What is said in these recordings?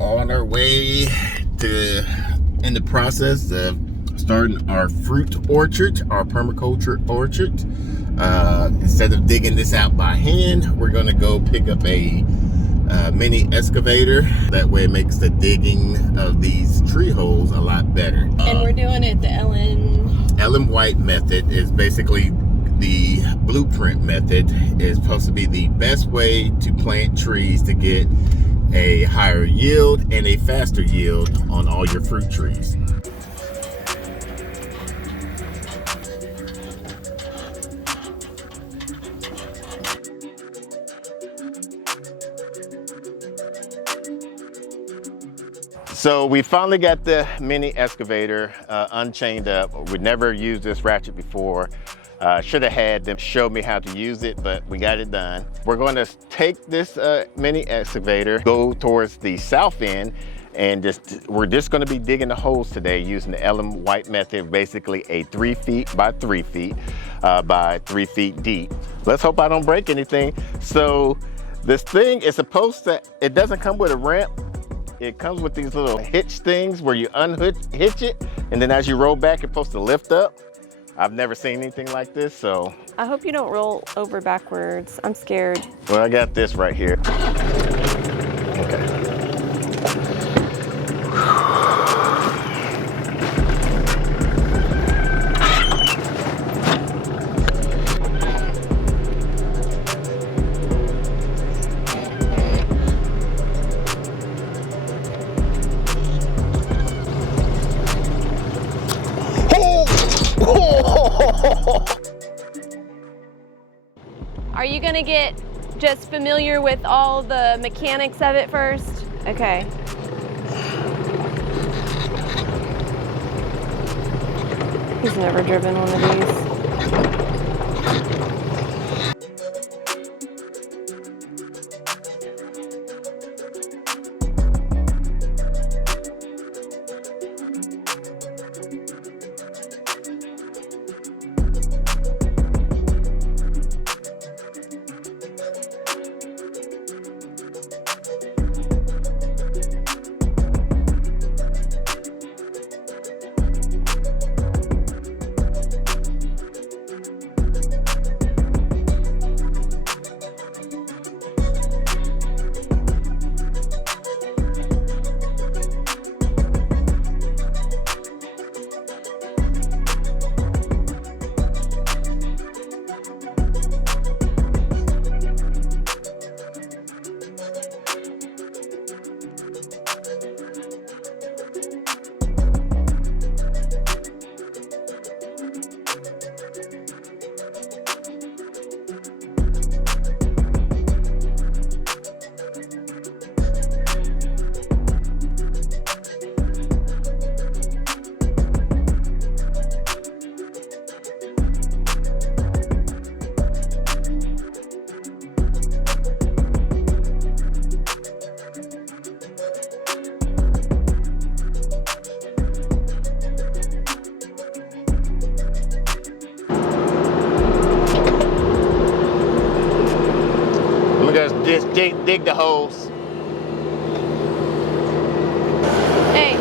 on our way to in the process of starting our fruit orchard, our permaculture orchard. Instead of digging this out by hand, we're going to go pick up a mini excavator. That way it makes the digging of these tree holes a lot better. And we're doing it the Ellen White method. Is basically the blueprint method. Is supposed to be the best way to plant trees to get a higher yield and a faster yield on all your fruit trees. So we finally got the mini excavator unchained up. We'd never used this ratchet before. Should have had them show me how to use it, but we got it done. We're going to take this mini excavator, go towards the south end, and we're just going to be digging the holes today using the Ellen White method, basically a 3 feet by 3 feet by 3 feet deep. Let's hope I don't break anything. So this thing is supposed to, it doesn't come with a ramp. It comes with these little hitch things where you hitch it, and then as you roll back, it's supposed to lift up. I've never seen anything like this, so. I hope you don't roll over backwards. I'm scared. Well, I got this right here. Okay. Are you gonna get just familiar with all the mechanics of it first? Okay. He's never driven one of these. Just dig the holes. Hey.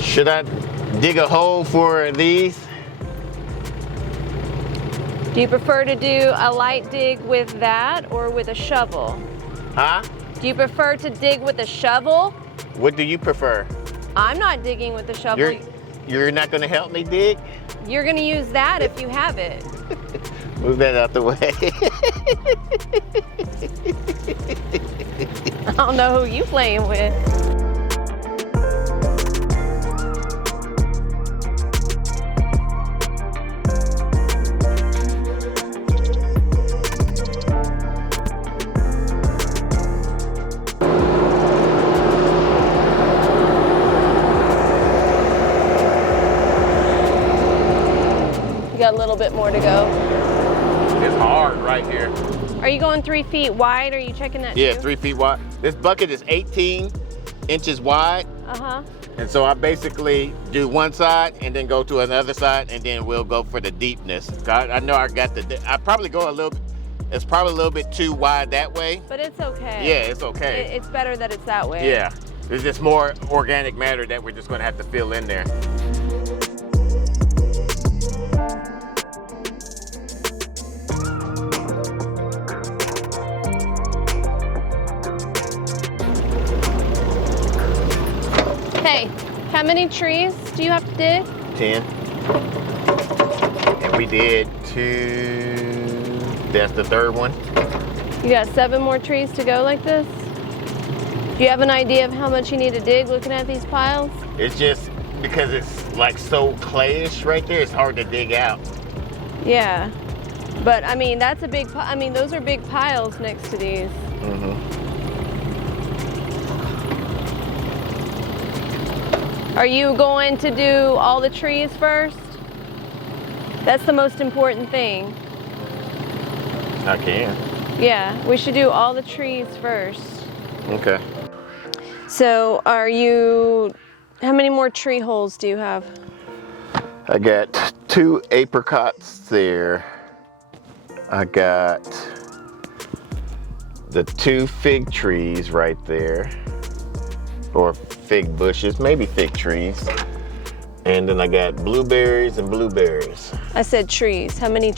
Should I dig a hole for these? Do you prefer to do a light dig with that or with a shovel? Huh? Do you prefer to dig with a shovel? What do you prefer? I'm not digging with a shovel. You're not going to help me dig? You're going to use that if you have it. Move that out the way. I don't know who you playing with. little bit more to go. It's hard right here. Are you going 3 feet wide? Are you checking that Yeah, too? 3 feet wide. This bucket is 18 inches wide. Uh-huh. And so I basically do one side and then go to another side, and then we'll go for the deepness. I know I probably go a little, it's probably a little bit too wide that way. But it's okay. Yeah, it's okay. It's better that it's that way. Yeah, there's just more organic matter that we're just gonna have to fill in there. Hey, how many trees do you have to dig? 10. And we did 2, that's the third one. You got 7 more trees to go like this? Do you have an idea of how much you need to dig looking at these piles? It's just because it's like so clayish right there, it's hard to dig out. Yeah, but I mean, that's a big, I mean, those are big piles next to these. Are you going to do all the trees first? That's the most important thing. I can. Yeah, we should do all the trees first. Okay. So how many more tree holes do you have? I got 2 apricots there. I got the 2 fig trees right there. Or fig bushes, maybe fig trees. And then I got blueberries and blueberries. I said trees. How many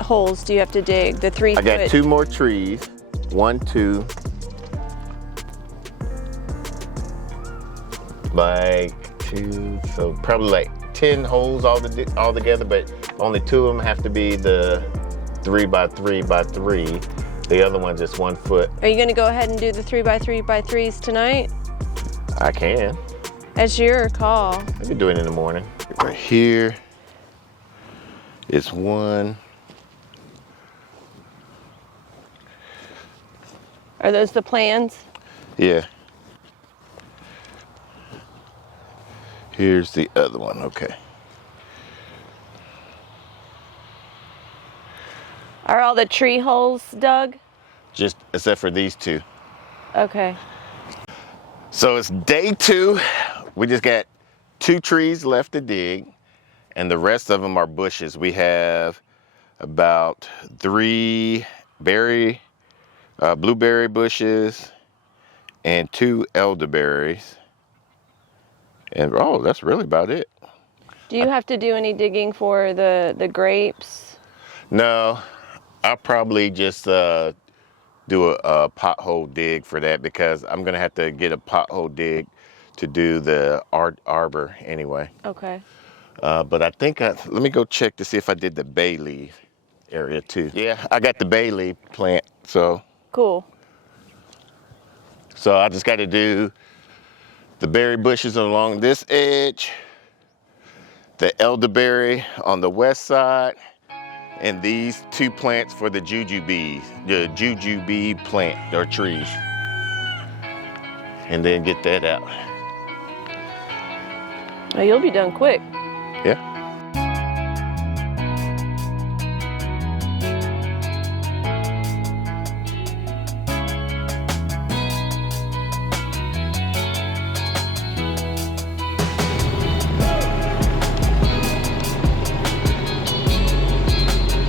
holes do you have to dig? The 3 I got 2 more trees. 1, 2. Like 2, so probably like 10 holes all together, but only 2 of them have to be the 3 by 3 by 3. The other one's just 1 foot. Are you gonna go ahead and do the 3 by 3 by 3s tonight? I can. That's your call. I can do it in the morning. Right here is 1. Are those the plans? Yeah. Here's the other one, okay. Are all the tree holes dug? Just except for these 2. Okay. So it's day 2. We just got 2 trees left to dig, and the rest of them are bushes. We have about 3 blueberry bushes and 2 elderberries. And oh, that's really about it. Do you have to do any digging for the grapes? No, I'll probably just do a pothole dig for that, because I'm gonna have to get a pothole dig to do the arbor anyway. Okay. But I think let me go check to see if I did the bay leaf area too. Yeah, I got the bay leaf plant, so. Cool. So I just got to do the berry bushes along this edge, the elderberry on the west side, and these 2 plants for the jujube plant or trees. And then get that out. Oh, you'll be done quick. Yeah.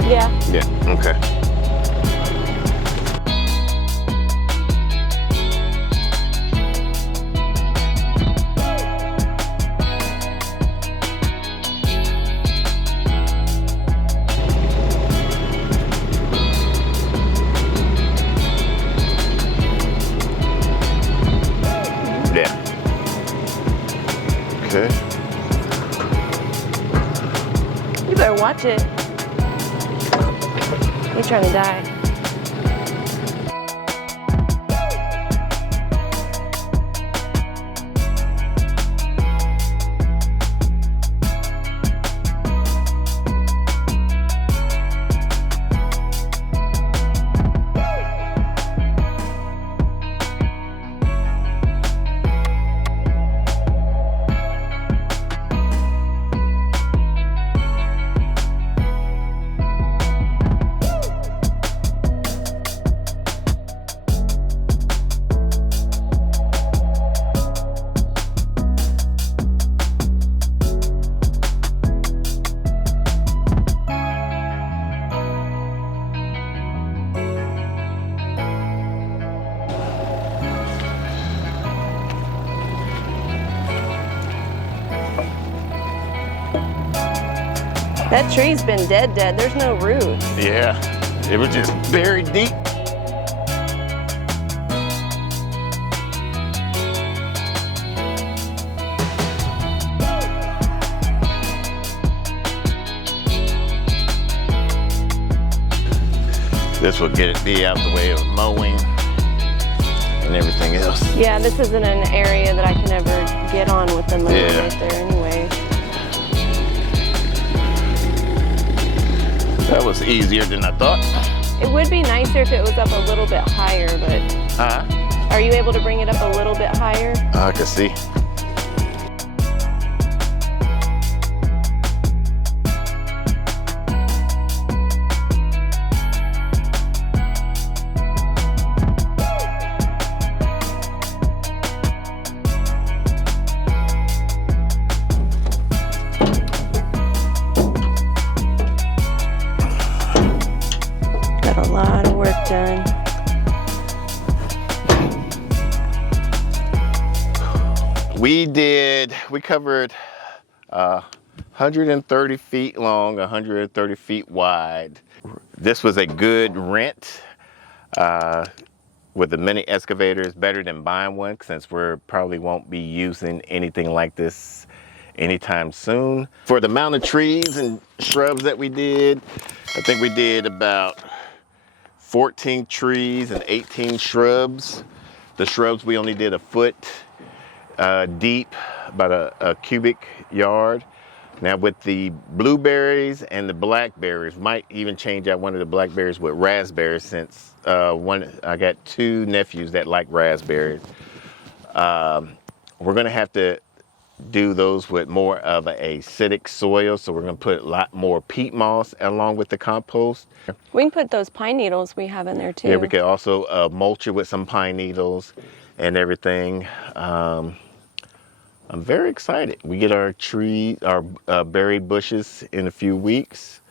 Yeah. Yeah, okay. Yeah. Okay. You better watch it. You're trying to die. That tree's been dead. There's no roots. Yeah, it was just buried deep. This will get it be out the way of mowing and everything else. Yeah, this isn't an area that I can ever get on with the mower right there anyway. That was easier than I thought. It would be nicer if it was up a little bit higher, but are you able to bring it up a little bit higher? I can see. Done. We covered 130 feet long, 130 feet wide. This was a good rent with the mini excavator. Is better than buying one since we probably won't be using anything like this anytime soon. For the amount of trees and shrubs that we did, I think we did about 14 trees and 18 shrubs. The shrubs we only did a foot deep, about a cubic yard. Now with the blueberries and the blackberries, might even change out one of the blackberries with raspberries since I got 2 nephews that like raspberries. We're gonna have to do those with more of a acidic soil, so we're going to put a lot more peat moss along with the compost. We can put those pine needles we have in there too. Yeah, we could also mulch it with some pine needles and everything. I'm very excited. We get our berry bushes in a few weeks.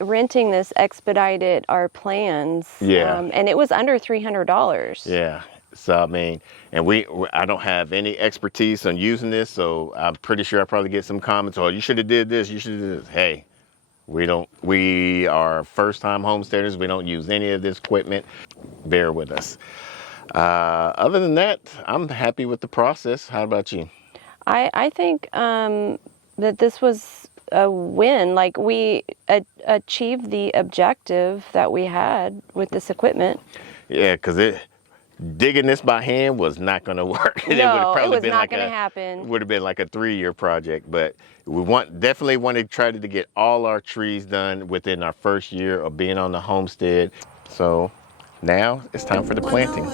Renting this expedited our plans. Yeah. And it was under $300. Yeah. So I mean, and I don't have any expertise on using this, so I'm pretty sure I probably get some comments. Oh, you should have did this. You should have did this. Hey, we are first-time homesteaders. We don't use any of this equipment. Bear with us. Other than that, I'm happy with the process. How about you? I think that this was a win. Like we achieved the objective that we had with this equipment. Yeah, because digging this by hand was not going to work. No, it was not going to happen. Would have been like a 3-year project, but we definitely wanted to try to get all our trees done within our first year of being on the homestead. So now it's time for the planting.